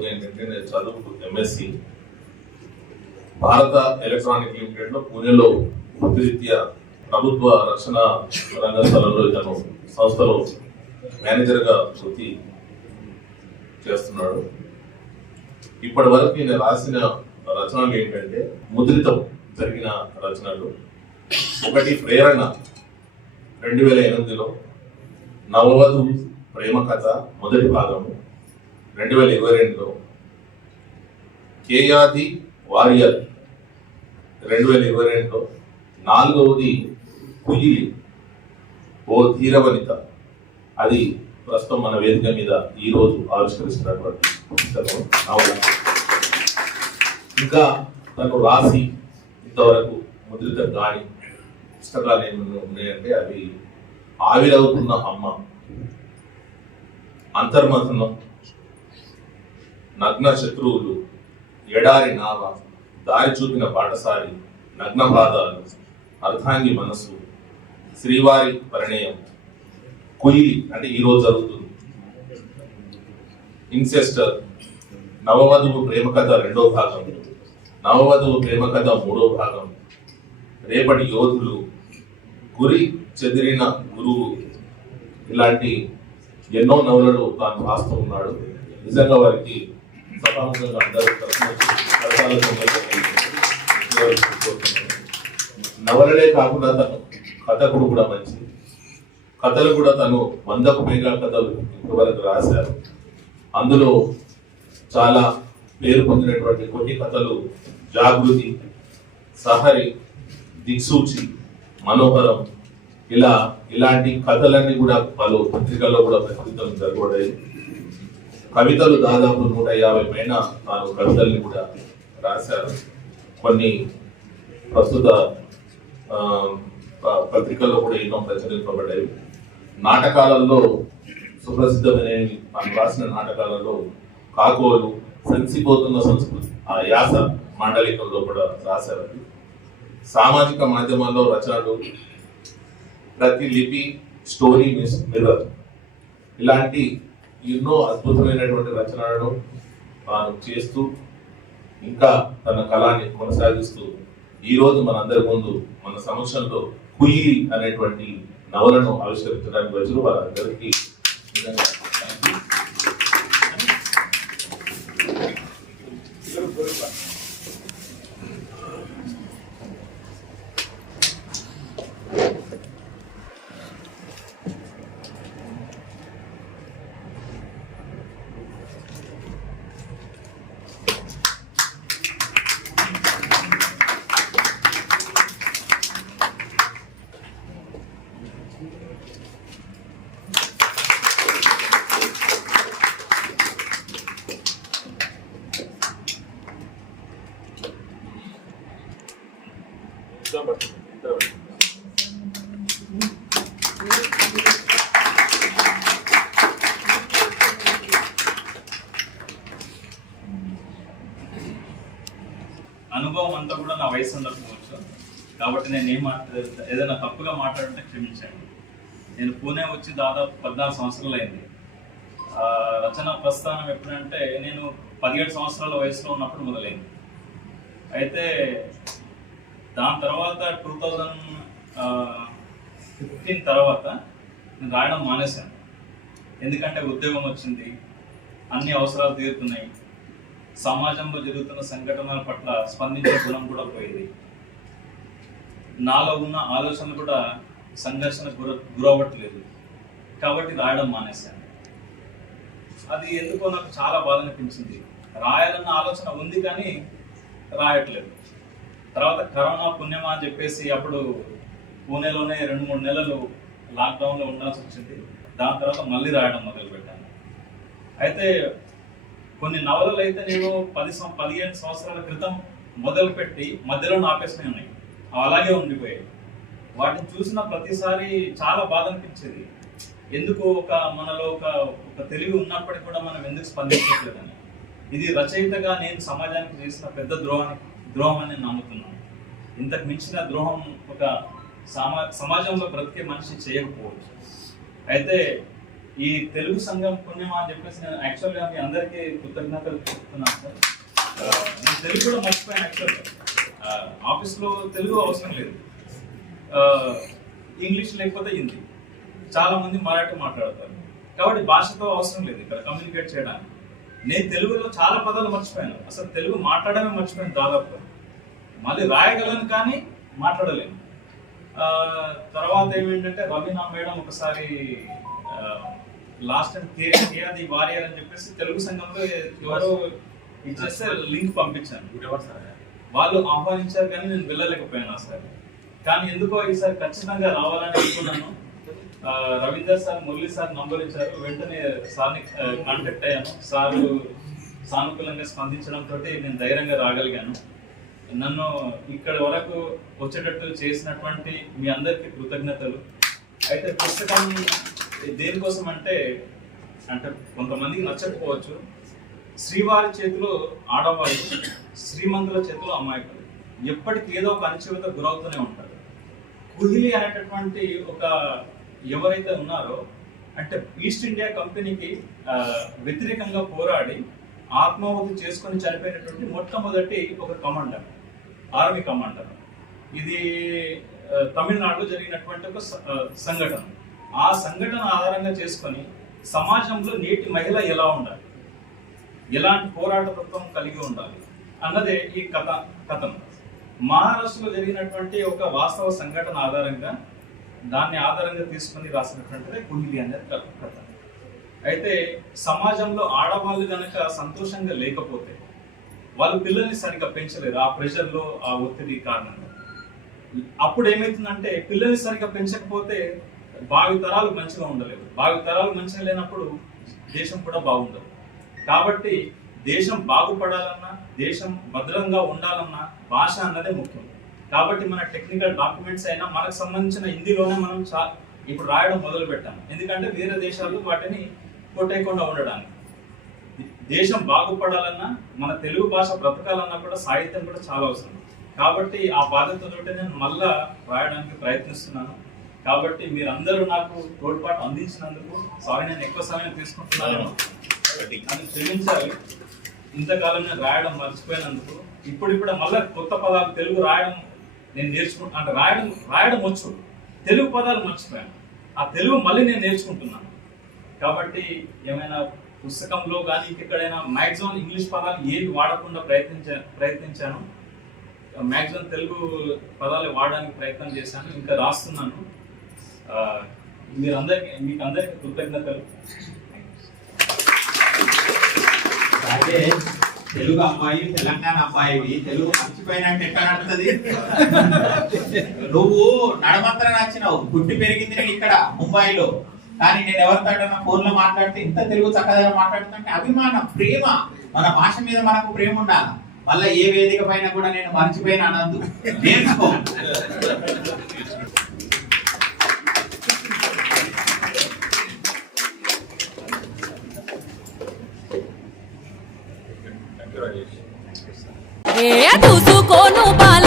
ఈరోజు ఏంటంటే నేను చదువు ఎంఎస్సి భారత ఎలక్ట్రానిక్ లిమిటెడ్ లో పూణేలో వృత్తిరీత్యా ప్రభుత్వ రక్షణ రంగస్థలంలో ఇతను సంస్థలో మేనేజర్గా వృత్తి చేస్తున్నాడు. ఇప్పటి వరకు నేను రాసిన రచనలు ఏంటంటే ముద్రితం జరిగిన రచనలు. ఒకటి ప్రేరణ 2008లో, నవవధు ప్రేమ కథ మొదటి భాగము 2022లో, కేయాది వారియర్ 2022లో, నాలుగవది కుయిలి ఓ ధీరవనిత, అది ప్రస్తుతం మన వేదిక మీద ఈరోజు ఆవిష్కరిస్తున్నటువంటి పుస్తకం నవల. ఇంకా తను రాసి ఇంతవరకు ముద్రితం కాని పుస్తకాలు ఏమైనా ఉన్నాయంటే అవి ఆవిరవుతున్న అమ్మ, అంతర్మథనం, నగ్న శత్రువులు, ఎడారి నావ, దారి చూపిన పాఠశాలి, నగ్న పాదాలు, అర్ధాంగి మనసు, శ్రీవారి పరిణయం, కుయిలి అంటే ఈరోజు జరుగుతుంది, ఇన్సెస్టర్, నవవధువు ప్రేమ కథ 2వ భాగం, నవవధువు ప్రేమ కథ 3వ భాగం, రేపటి యోధులు, గురి చెదిరిన గురువు, ఇలాంటి ఎన్నో నవలలు తాను రాస్తూ ఉన్నాడు. నిజంగా వారికి సభాముఖంగా అందరూ నవలలే కాకుండా తను కథకుడు కూడా మంచి కథలు కూడా తను 100కు పైగా కథలు ఇంతవరకు రాశారు. అందులో చాలా పేరు పొందినటువంటి కొన్ని కథలు జాగృతి, సహరి, దిక్సూచి, మనోహరం, ఇలాంటి కథలన్నీ కూడా పలు పత్రికల్లో కూడా ప్రచురితం జరగబడ్డాయి. కవితలు దాదాపు 150 పైన తాను కవితల్ని కూడా రాశారు. కొన్ని ప్రస్తుత పత్రికల్లో కూడా ఎన్నో ప్రచురింపబడ్డాయి. నాటకాలలో సుప్రసిద్ధమైన తాను రాసిన నాటకాలలో కాకోలు, సంసిపోతున్న సంస్కృతి, ఆ యాస మాండలికంలో కూడా రాశారు. సామాజిక మాధ్యమాల్లో రచనలు, ప్రతి లిపి, స్టోరీ మిర్రర్, ఇలాంటి ఎన్నో అద్భుతమైనటువంటి రచనలను తాను చేస్తూ ఇంకా తన కళాన్ని కొనసాగిస్తూ ఈరోజు మనందరి ముందు మన సమక్షంలో కుయిలి అనేటువంటి నవలను ఆవిష్కరించడానికి వచ్చిన వారందరికీ అనుభవం అంతా కూడా నా వయసు ఉండకపోవచ్చు, కాబట్టి నేను ఏదైనా తప్పుగా మాట్లాడుంటే క్షమించండి. నేను పూణే వచ్చి దాదాపు 14 సంవత్సరాలు అయింది. రచన ప్రస్థానం ఎప్పుడంటే నేను 17 సంవత్సరాల వయసులో ఉన్నప్పుడు మొదలైంది. అయితే దాని తర్వాత 2015 తర్వాత నేను రాయడం మానేశాను. ఎందుకంటే ఉద్యోగం వచ్చింది, అన్ని అవసరాలు తీరుతున్నాయి, సమాజంలో జరుగుతున్న సంఘటనల పట్ల స్పందించే గుణం కూడా పోయింది, నాలో ఉన్న ఆలోచనలు కూడా సంఘర్షణ గురవ్వట్లేదు, కాబట్టి రాయడం మానేశాను. అది ఎందుకో నాకు చాలా బాధ అనిపించింది. రాయాలన్న ఆలోచన ఉంది కానీ రాయట్లేదు. తర్వాత కరోనా పుణ్యమా అని చెప్పేసి అప్పుడు పూణేలోనే 2-3 నెలలు లాక్డౌన్లో ఉండాల్సి వచ్చింది. దాని తర్వాత మళ్ళీ రాయడం మొదలుపెట్టాను. అయితే కొన్ని నవలలు అయితే నేను 15 సంవత్సరాల క్రితం మొదలుపెట్టి మధ్యలో ఆపేసినవి ఉన్నాయి, అలాగే ఉండిపోయాయి. వాటిని చూసిన ప్రతిసారి చాలా బాధ అనిపించేది. ఎందుకు మనలో ఒక తెలివి ఉన్నప్పటికీ కూడా మనం ఎందుకు స్పందించట్లేదని. ఇది రచయితగా నేను సమాజానికి చేసిన పెద్ద ద్రోహం అని నేను నమ్ముతున్నాను. ఇంతకు మించిన ద్రోహం ఒక సమాజంలో బ్రతికే మనిషి చేయకపోవచ్చు. అయితే ఈ తెలుగు సంఘం పుణ్యమా అని చెప్పేసి నేను యాక్చువల్గా మీ అందరికీ కృతజ్ఞతలు చెప్తున్నాను సార్. నేను తెలుగు కూడా మర్చిపోయాను యాక్చువల్గా. ఆఫీస్లో తెలుగు అవసరం లేదు, ఇంగ్లీష్ లేకపోతే హిందీ, చాలా మంది మరాఠీ మాట్లాడతారు కాబట్టి భాషతో అవసరం లేదు ఇక్కడ కమ్యూనికేట్ చేయడానికి. నేను తెలుగులో చాలా పదాలు మర్చిపోయాను, అసలు తెలుగు మాట్లాడమే మర్చిపోయాను దాదాపు. మళ్ళీ రాయగలను కానీ మాట్లాడలేను. తర్వాత ఏమేంటంటే రవీనా మేడం ఒకసారి లాస్ట్ టైం కేఆది వారియర్ అని చెప్పేసి తెలుగు సంఘంలో ఎవరో ఇచ్చేస్తే లింక్ పంపించాను, వాళ్ళు ఆహ్వానించారు కానీ నేను వెళ్ళలేకపోయాను సార్. కానీ ఎందుకో ఈసారి ఖచ్చితంగా రావాలని అనుకున్నాను. Ravinder sir, Murali sir number ఇచ్చారు, వెంటనే సార్ని కాంటాక్ట్ అయ్యాను. సారు సానుకూలంగా స్పందించడంతో నేను ధైర్యంగా రాగలిగాను. నన్ను ఇక్కడ వరకు వచ్చేటట్టు చేసినటువంటి మీ అందరికీ కృతజ్ఞతలు. అయితే పుస్తకం దేనికోసం అంటే కొంతమందికి నచ్చకపోవచ్చు. శ్రీవారి చేతిలో ఆడవాళ్ళు, శ్రీమంతుల చేతిలో అమాయకులు ఎప్పటికీ ఏదో ఒక అణచివేత గురవుతూనే ఉంటారు. కుహిలి అనేటటువంటి ఒక ఎవరైతే ఉన్నారో అంటే ఈస్ట్ ఇండియా కంపెనీకి వ్యతిరేకంగా పోరాడి ఆత్మాహుతి చేసుకొని చనిపోయినటువంటి మొట్టమొదటి ఒక కమాండర్, ఆర్మీ కమాండర్. ఇది తమిళనాడులో జరిగినటువంటి ఒక సంఘటన. ఆ సంఘటన ఆధారంగా చేసుకొని సమాజంలో నేటి మహిళ ఎలా ఉండాలి, ఎలాంటి పోరాట తత్వం కలిగి ఉండాలి అన్నదే ఈ కథనం. మహారాష్ట్రలో జరిగినటువంటి ఒక వాస్తవ సంఘటన ఆధారంగా దాన్ని ఆధారంగా తీసుకుని రాసినటువంటిదే కుహిలి అనేది కథ. అయితే సమాజంలో ఆడవాళ్ళు కనుక సంతోషంగా లేకపోతే వాళ్ళు పిల్లల్ని సరిగ్గా పెంచలేరు, ఆ ప్రెషర్లో, ఆ ఒత్తిడి కారణంగా. అప్పుడు ఏమవుతుందంటే పిల్లల్ని సరిగ్గా పెంచకపోతే భావితరాలు మంచిగా ఉండలేవు, భావితరాలు మంచిగా లేనప్పుడు దేశం కూడా బాగుండదు. కాబట్టి దేశం బాగుపడాలన్నా, దేశం భద్రంగా ఉండాలన్నా భాష అన్నదే ముఖ్యం. కాబట్టి మన టెక్నికల్ డాక్యుమెంట్స్ అయినా మనకు సంబంధించిన హిందీలోనే మనం ఇప్పుడు రాయడం మొదలు పెట్టాము. ఎందుకంటే వేరే దేశాలు వాటిని కొట్టేయకుండా ఉండడానికి. దేశం బాగుపడాలన్నా, మన తెలుగు భాష బ్రతకాలన్నా కూడా సాహిత్యం కూడా చాలా అవసరం. కాబట్టి ఆ బాధ్యతతో నేను మళ్ళా రాయడానికి ప్రయత్నిస్తున్నాను. కాబట్టి మీరందరూ నాకు తోడ్పాటు అందించినందుకు సారీ, నేను ఎక్కువ సమయం తీసుకుంటున్నాను, నన్ను క్షమించాలి. ఇంతకాలం నేను రాయడం మర్చిపోయినందుకు. ఇప్పుడు మళ్ళీ కొత్త పదాలు తెలుగు రాయడం నేను అంటే రాయడం వచ్చు, తెలుగు పదాలు మర్చిపోయాను. ఆ తెలుగు మళ్ళీ నేను నేర్చుకుంటున్నాను. కాబట్టి ఏమైనా పుస్తకంలో కానీ ఇంకెక్కడైనా మ్యాక్సిమం ఇంగ్లీష్ పదాలు ఏవి వాడకుండా ప్రయత్నించాను. మ్యాక్సిమం తెలుగు పదాలు వాడడానికి ప్రయత్నం చేశాను, ఇంకా రాస్తున్నాను. మీకు అందరికీ కృతజ్ఞతలు. అదే తెలుగు అమ్మాయి, తెలంగాణ అమ్మాయివి తెలుగు మర్చిపోయినట్టు ఎట్లా నడుతుంది? నువ్వు నడమంత్ర నచ్చినావు, పుట్టి పెరిగింది ఇక్కడ ముంబైలో. కానీ నేను ఎవరితో ఫోన్ లో మాట్లాడితే ఇంత తెలుగు చక్కగా మాట్లాడుతుంటే అభిమానం, ప్రేమ, మన భాష మీద మనకు ప్రేమ ఉండాలి. మళ్ళీ ఏ వేదిక పైన కూడా నేను మర్చిపోయిన అనందు నేర్చుకో. చూసుకోను బాల